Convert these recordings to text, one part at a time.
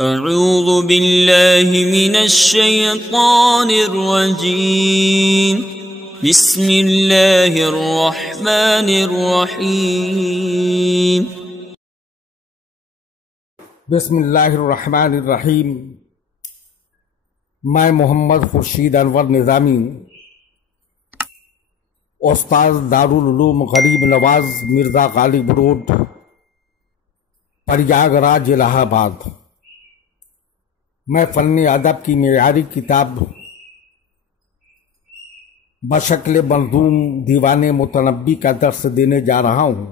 اعوذ باللہ من الشیطان الرجیم بسم اللہ الرحمن الرحیم بسم اللہ الرحمن الرحیم۔ میں محمد خورشید انور نظامی، استاد دارالعلوم غریب نواز مرزا غالب روڈ، پریاگ راج، الہ آباد، میں فن ادب کی معیاری کتاب بشکل منظوم دیوان متنبی کا درس دینے جا رہا ہوں۔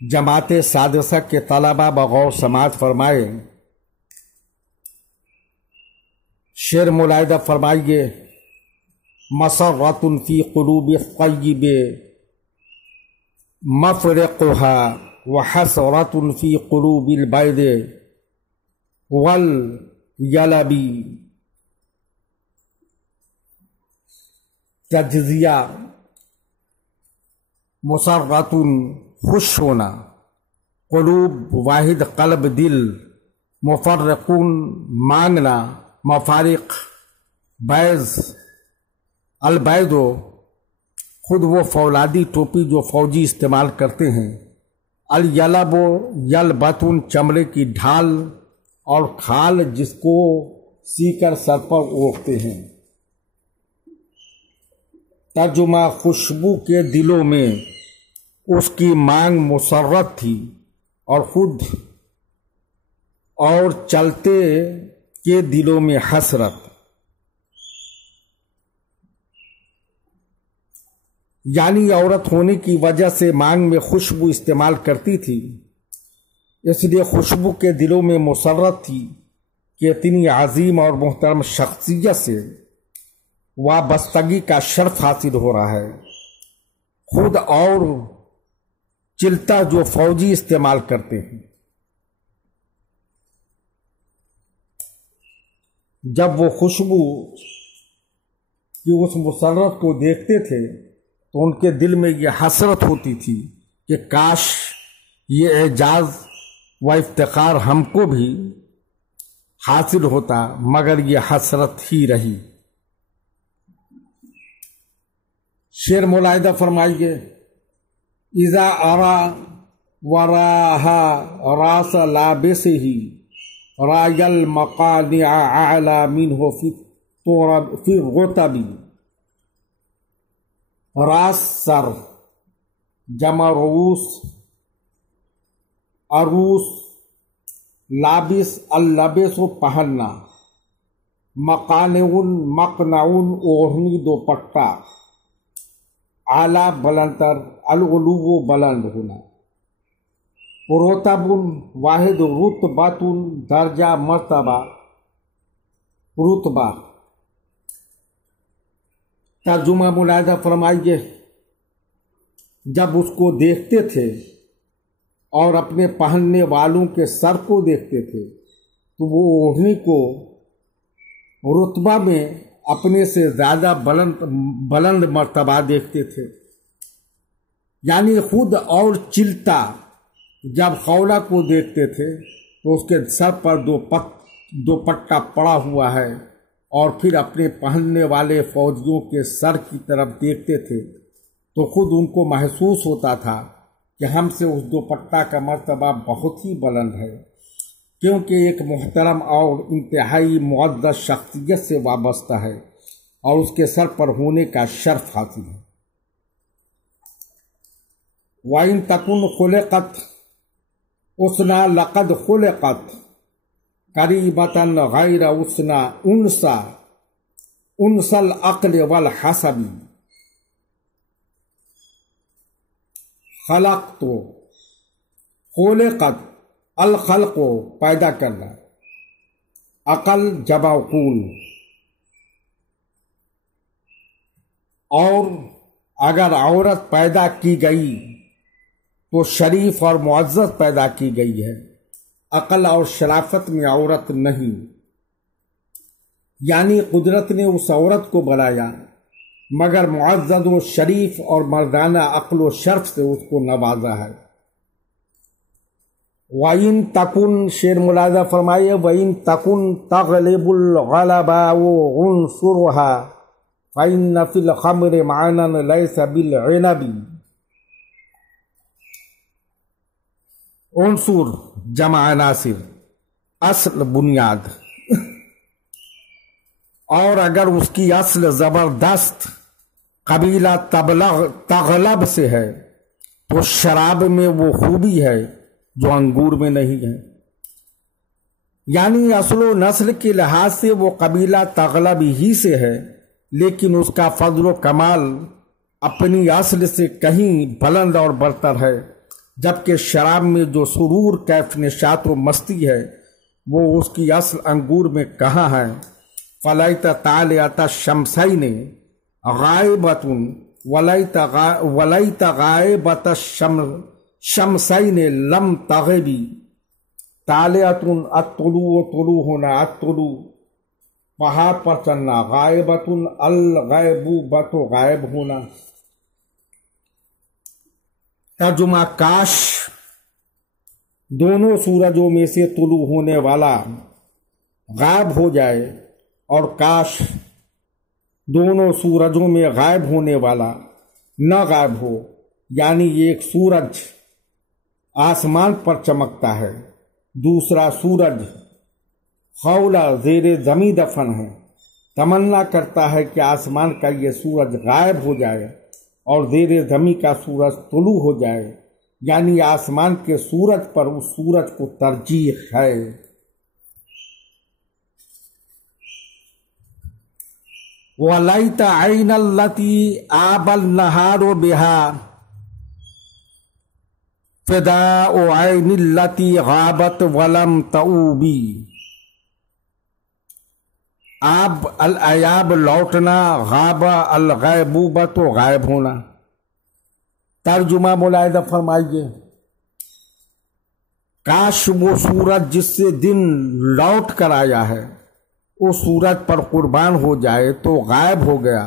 جماعت سادسہ کے طلبہ بغور سماعت فرمائے۔ شعر ملاحظہ فرمائیے۔ مسرۃ فی قلوب الطیب مفرقها وحسرۃ فی قلوب البید والیلب۔ تجزیہ: مسرۃ خوش ہونا، قلوب واحد قلب دل، مفرقون مانگنا، مفارق بیض، البید خود وہ فولادی ٹوپی جو فوجی استعمال کرتے ہیں، الیلب یلبتون چمڑے کی ڈھال اور کھال جس کو سی کر سر پر اوڑھتے ہیں۔ ترجمہ: خوشبو کے دلوں میں اس کی مانگ مسرت تھی اور خود اور چلتے کے دلوں میں حسرت، یعنی عورت ہونے کی وجہ سے مانگ میں خوشبو استعمال کرتی تھی، اس لیے خوشبو کے دلوں میں مسرت تھی کہ اتنی عظیم اور محترم شخصیت سے وابستگی کا شرف حاصل ہو رہا ہے، خود اور چلتا جو فوجی استعمال کرتے ہیں۔ جب وہ خوشبو کی اس مسرت کو دیکھتے تھے تو ان کے دل میں یہ حسرت ہوتی تھی کہ کاش یہ اعجاز و افتخار ہم کو بھی حاصل ہوتا، مگر یہ حسرت ہی رہی۔ شعر ملاحظہ فرمائیے۔ اذا ارا وراها راس لابسه رای المقانع اعلی منه فی الرتب۔ راس سر، جمع رؤوس، عروس، لابس اللبس پہننا، مقانعون مقنعون اوڑھنی دوپٹہ، اعلیٰ بلندتر، العلو بلند ہونا، رتب واحد رتبۃ درجہ مرتبہ رتبہ۔ ترجمہ ملاحظہ فرمائیے۔ جب اس کو دیکھتے تھے اور اپنے پہننے والوں کے سر کو دیکھتے تھے تو وہ اوڑھنی کو رتبہ میں اپنے سے زیادہ بلند مرتبہ دیکھتے تھے، یعنی خود اور چلتا جب خولہ کو دیکھتے تھے تو اس کے سر پر دوپٹہ پڑا ہوا ہے اور پھر اپنے پہننے والے فوجیوں کے سر کی طرف دیکھتے تھے تو خود ان کو محسوس ہوتا تھا کہ ہم سے اس دوپٹہ کا مرتبہ بہت ہی بلند ہے، کیونکہ ایک محترم اور انتہائی معزز شخصیت سے وابستہ ہے اور اس کے سر پر ہونے کا شرف حاصل ہے۔ وَإِن تَكُنْ خُلِقَتْ حُسْنًا لَقَدْ خُلِقَتْ قَرِيبَةً غَيْرَ حُسْنًا أُنْسَ الْعَقْلِ وَالْحَسَبِ۔ خلقت، خلقت، الخلق پیدا کرنا، عقل جمع عقول، اور اگر عورت پیدا کی گئی تو شریف اور معزز پیدا کی گئی ہے، عقل اور شرافت میں عورت نہیں، یعنی قدرت نے اس عورت کو بنایا مگر معزز و شریف اور مردانہ عقل و شرف سے اس کو نوازا ہے۔ وَإِن تَكُن شیر ملاحظہ فرمائیے وَإِن تَكُن تَغْلِبُ الْغَلَبَاءُ عُنْصُرُهَا فَإِنَّ فِي الْخَمْرِ مَعْنًا لَيْسَ بِالْعِنَبِ۔ عنصر جمع عناصر، اصل بنیاد، اور اگر اس کی اصل زبردست قبیلہ تغلب سے ہے تو شراب میں وہ خوبی ہے جو انگور میں نہیں ہے، یعنی اصل و نسل کے لحاظ سے وہ قبیلہ تغلب ہی سے ہے، لیکن اس کا فضل و کمال اپنی اصل سے کہیں بلند اور برتر ہے، جبکہ شراب میں جو سرور، کیف، نشاط و مستی ہے وہ اس کی اصل انگور میں کہاں ہے۔ فلیت طالعۃ الشمسین غائبۃ ولیت غائبۃ الشمسین لم تغبی، طالعۃ الطلوع، طلوع ہونا، الطلوع پہاڑ پر چلنا، غائبۃ الغیبوبۃ غائب ہونا۔ ترجمہ، کاش دونوں سورجوں میں سے طلوع ہونے والا غائب ہو جائے اور کاش دونوں سورجوں میں غائب ہونے والا نہ غائب ہو، یعنی ایک سورج آسمان پر چمکتا ہے، دوسرا سورج خولہ زیر زمیں دفن ہے۔ تمنا کرتا ہے کہ آسمان کا یہ سورج غائب ہو جائے اور زیر زمیں کا سورج طلوع ہو جائے، یعنی آسمان کے سورج پر اس سورج کو ترجیح ہے۔ وَلَيْتَ عَيْنَ الَّتِي آبَ النَّهَارُ بِهَا فِدَاءُ عَيْنِ الَّتِي غَابَتْ وَلَمْ تَؤُوبِ۔ آب الایاب لوٹنا، غاب الغیبوبۃ غائب ہونا۔ ترجمہ ملاحظہ فرمائیے، کاش وہ سورج جس سے دن لوٹ کر آیا ہے وہ سورج پر قربان ہو جائے تو غائب ہو گیا،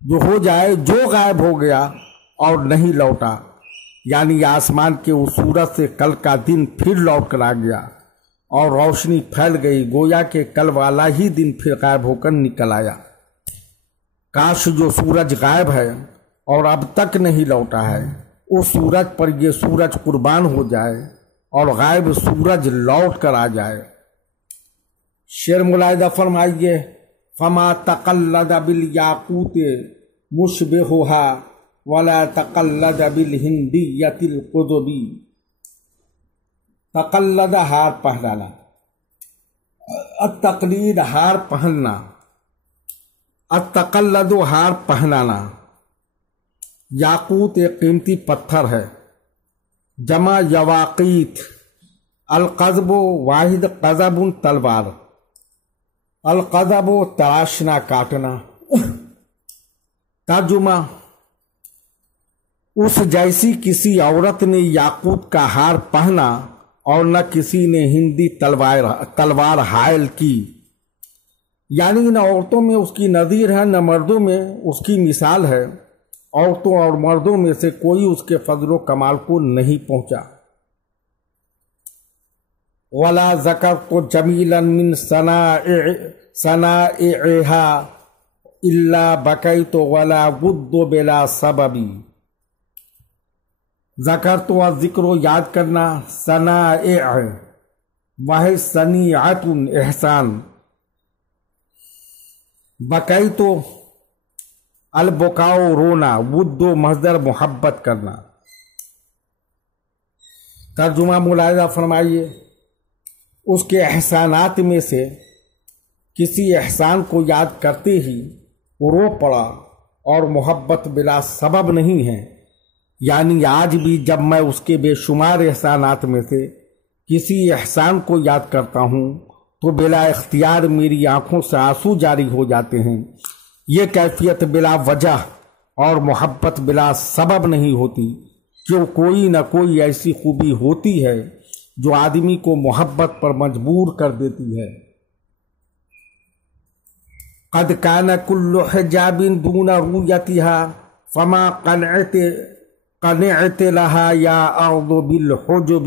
جو غائب ہو گیا اور نہیں لوٹا، یعنی آسمان کے اس سورج سے کل کا دن پھر لوٹ کر آ گیا اور روشنی پھیل گئی، گویا کہ کل والا ہی دن پھر غائب ہو کر نکل آیا۔ کاش جو سورج غائب ہے اور اب تک نہیں لوٹا ہے اس سورج پر یہ سورج قربان ہو جائے اور غائب سورج لوٹ کر آ جائے۔ شعر ملاحظہ فرمائیے، فما تقلد بالیاقوت مشبہها ولا تقلد بالہندیۃ القطبی۔ تقلد ہار پہنانا، التقلید ہار پہننا، التقلد ہار پہنانا۔ یاقوت ایک قیمتی پتھر ہے، جمع یواقیت، القضب واحد قضب تلوار، القضب تراشنا، کاٹنا۔ ترجمہ، اس جیسی کسی عورت نے یاقوت کا ہار پہنا اور نہ کسی نے ہندی تلوار حائل کی، یعنی نہ عورتوں میں اس کی نظیر ہے نہ مردوں میں اس کی مثال ہے، عورتوں اور مردوں میں سے کوئی اس کے فضل و کمال کو نہیں پہنچا۔ ولا ذکرت جمیلا من صنائعها الا بکیت ولا بد بلا سببی۔ ذکر تو ذکر و یاد کرنا، صنائع وہ صنیعت احسان، بکئی تو البکاؤ رونا، ود و مصدر محبت کرنا۔ ترجمہ ملاحظہ فرمائیے، اس کے احسانات میں سے کسی احسان کو یاد کرتے ہی وہ رو پڑا اور محبت بلا سبب نہیں ہے، یعنی آج بھی جب میں اس کے بے شمار احسانات میں سے کسی احسان کو یاد کرتا ہوں تو بلا اختیار میری آنکھوں سے آنسو جاری ہو جاتے ہیں۔ یہ کیفیت بلا وجہ اور محبت بلا سبب نہیں ہوتی، کہ کوئی نہ کوئی ایسی خوبی ہوتی ہے جو آدمی کو محبت پر مجبور کر دیتی ہے۔ قد کان کل حجاب دون رؤیتها فما قنعت لها یا ارض بالحجب۔